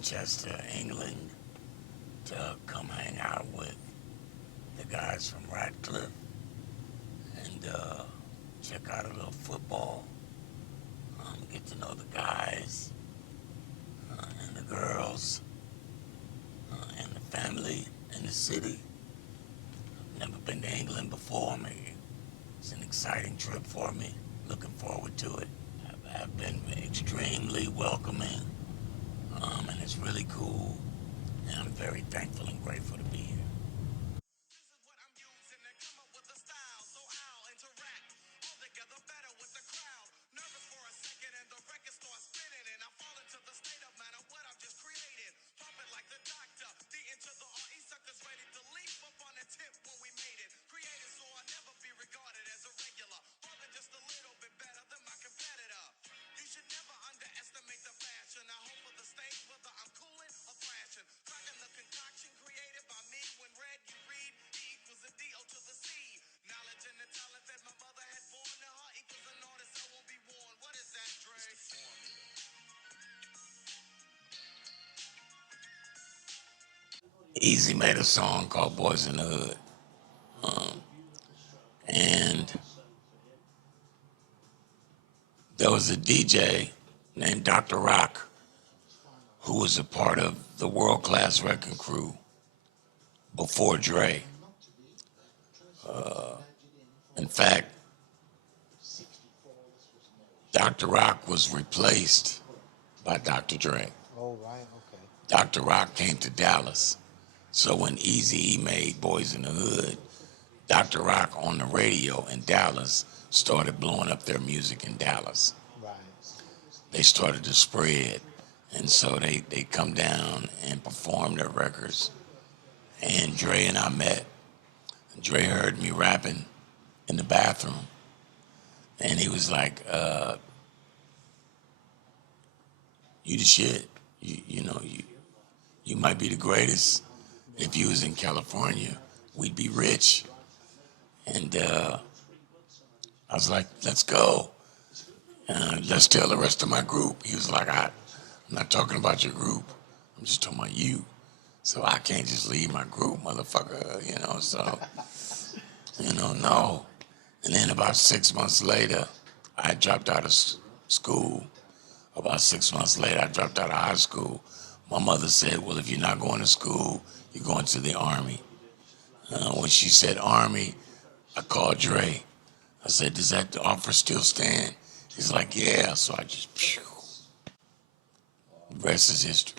Manchester, England, to come hang out with the guys from Radcliffe and check out a little football, get to know the guys and the girls and the family and the city. Never been to England before. It's an exciting trip for me. Looking forward to it. Have been extremely welcoming, and it's really cool. And I'm very thankful and grateful to be here. This is what I'm using to come up with a style, so I'll interact all together better with the crowd. Nervous for a second, and the record starts spinning, and I fall into the state of mind of what I've just created. Pumping like the doctor, the into the RE suckers ready to leap up on the tip when we made it. Created so I'll never be regarded as a regular, more than just a little bit better than my competitor. You should never underestimate the fashion. I hope for the stage whether I'm cooling or thrashing. Cracking the concoction created by me. When read, you read E equals a D.O. to the C. Knowledge and the talent that my mother had born to her equals an artist I won't be worn. What is that, Dre? Eazy made a song called Boys in the Hood. And there was a DJ named Dr. Rock who was a part of the world-class wrecking crew before Dre. In fact, Dr. Rock was replaced by Dr. Dre. Oh, right, okay. Dr. Rock came to Dallas. So when Eazy-E made Boys in the Hood, Dr. Rock on the radio in Dallas started blowing up their music in Dallas. Right. They started to spread. And so they come down and perform their records. And Dre and I met. Dre heard me rapping in the bathroom. And he was like, you the shit. You might be the greatest. If you was in California, we'd be rich. And I was like, let's go. Let's tell the rest of my group. He was like, I'm not talking about your group. I'm just talking about you. So I can't just leave my group, motherfucker, so, no. And then about 6 months later, I dropped out of school. About 6 months later, I dropped out of high school. My mother said, well, if you're not going to school, you're going to the Army. When she said Army, I called Dre. I said, does that offer still stand? He's like, yeah. So I just, phew. The rest is history.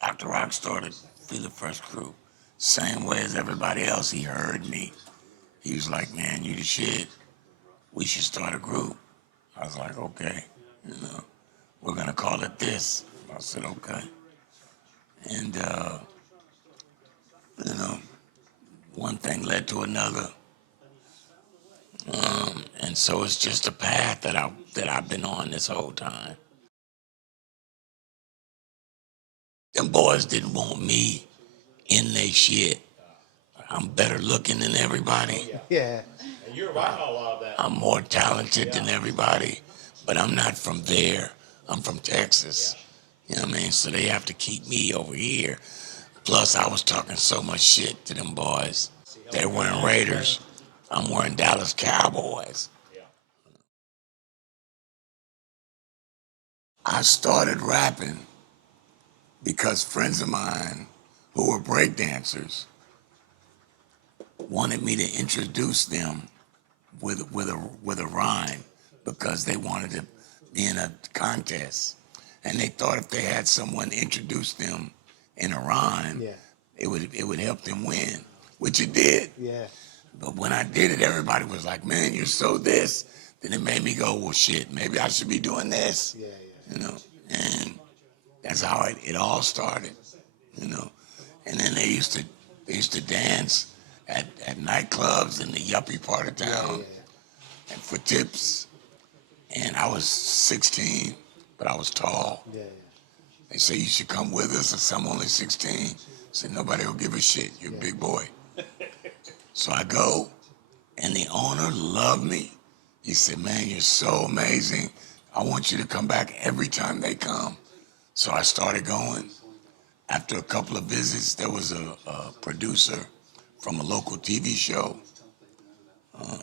Dr. Rock started Fila Fresh Crew. Same way as everybody else, he heard me. He was like, man, you the shit. We should start a group. I was like, okay, we're gonna call it this. I said, okay. And, one thing led to another. And so it's just a path that I've been on this whole time. Them boys didn't want me in their shit. I'm better looking than everybody. Yeah. And you're right on a lot of that. I'm more talented than everybody, but I'm not from there. I'm from Texas. You know what I mean? So they have to keep me over here. Plus, I was talking so much shit to them boys. They're wearing Raiders. I'm wearing Dallas Cowboys. I started rapping because friends of mine who were breakdancers wanted me to introduce them with a rhyme because they wanted to be in a contest. And they thought if they had someone introduce them in a rhyme, Yeah. it would help them win, which it did. Yeah. But when I did it, everybody was like, man, you're so this. Then it made me go, well, shit, maybe I should be doing this. Yeah. And that's how it all started, And then they used to dance at nightclubs in the yuppie part of town and for tips. And I was 16, but I was tall. Yeah. They say you should come with us. I said, I'm only 16. I said, nobody will give a shit. You're a big boy. So I go, and the owner loved me. He said, man, you're so amazing. I want you to come back every time they come. So I started going. After a couple of visits, there was a producer from a local TV show,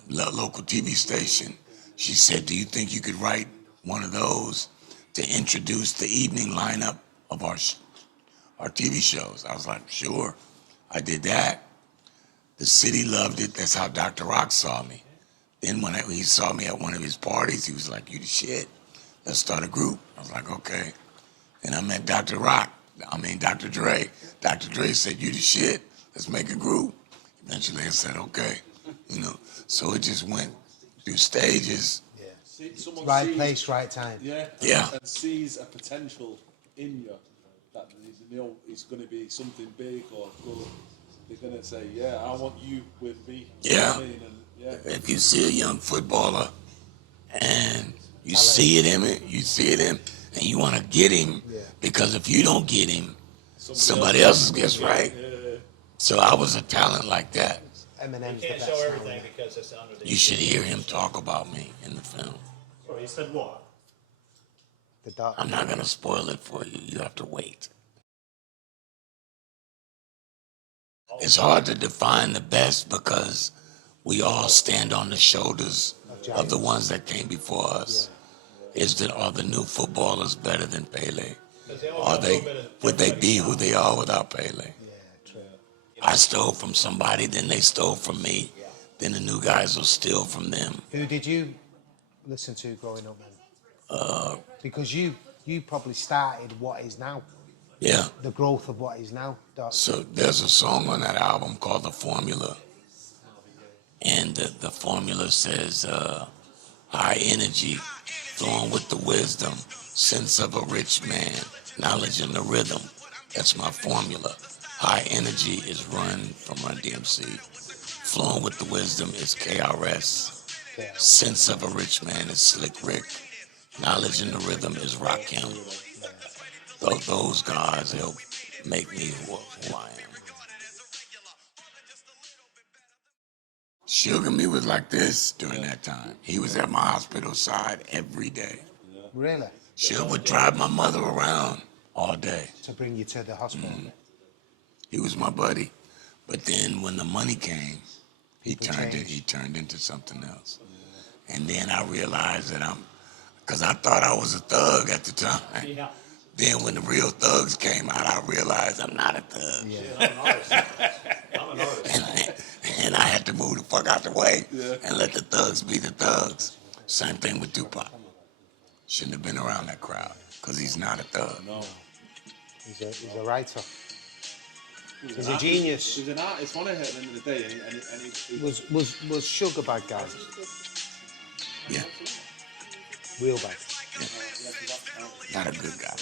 local TV station. She said, do you think you could write one of those to introduce the evening lineup of our TV shows? I was like, sure. I did that. The city loved it. That's how Dr. Rock saw me. Then when he saw me at one of his parties, he was like, you the shit. Let's start a group. I was like, okay. Then I met Dr. Dre. Dr. Dre said, you the shit. Let's make a group. Eventually I said, okay. So it just went through stages. Yeah. Right place, right time. Yeah. And sees a potential in you that it's going to be something big or good. They're going to say, yeah, I want you with me. Yeah. You know what I mean? And, If you see a young footballer and you see it in him, and you want to get him, because if you don't get him, somebody else gets right. So I was a talent like that. Eminem's You can't the show best everything now. because it's under the. You should hear him talk about me in the film. Sorry, you said what? The dark. I'm not going to spoil it for you. You have to wait. It's hard to define the best because we all stand on the shoulders of the ones that came before us. Are the new footballers better than Pele? Would they be who they are without Pele? Yeah, true. I stole from somebody, then they stole from me. Then the new guys will steal from them. Who did you listen to growing up then? Because you probably started what is now. Yeah. The growth of what is now. So there's a song on that album called The Formula. And the formula says, high energy, flowing with the wisdom, sense of a rich man, knowledge in the rhythm. That's my formula. High energy is Run from Run DMC. Flowing with the wisdom is KRS. Sense of a rich man is Slick Rick. Knowledge in the rhythm is Rakim. Those guys help make me who I am. Suge Me was like this during that time. He was at my hospital side every day. Really? Suge would drive my mother around all day. To bring you to the hospital. He was my buddy. But then when the money came, he turned into something else. And then I realized that because I thought I was a thug at the time. Yeah. Then when the real thugs came out, I realized I'm not a thug. I'm an artist. And I had to move the fuck out the way and let the thugs be the thugs. Same thing with Tupac. Shouldn't have been around that crowd because he's not a thug. no. He's a writer. He's a genius. He's an artist, wasn't he, at the end of the day? And he Was Suge a bad guy? Yeah, Real bad. not a good guy.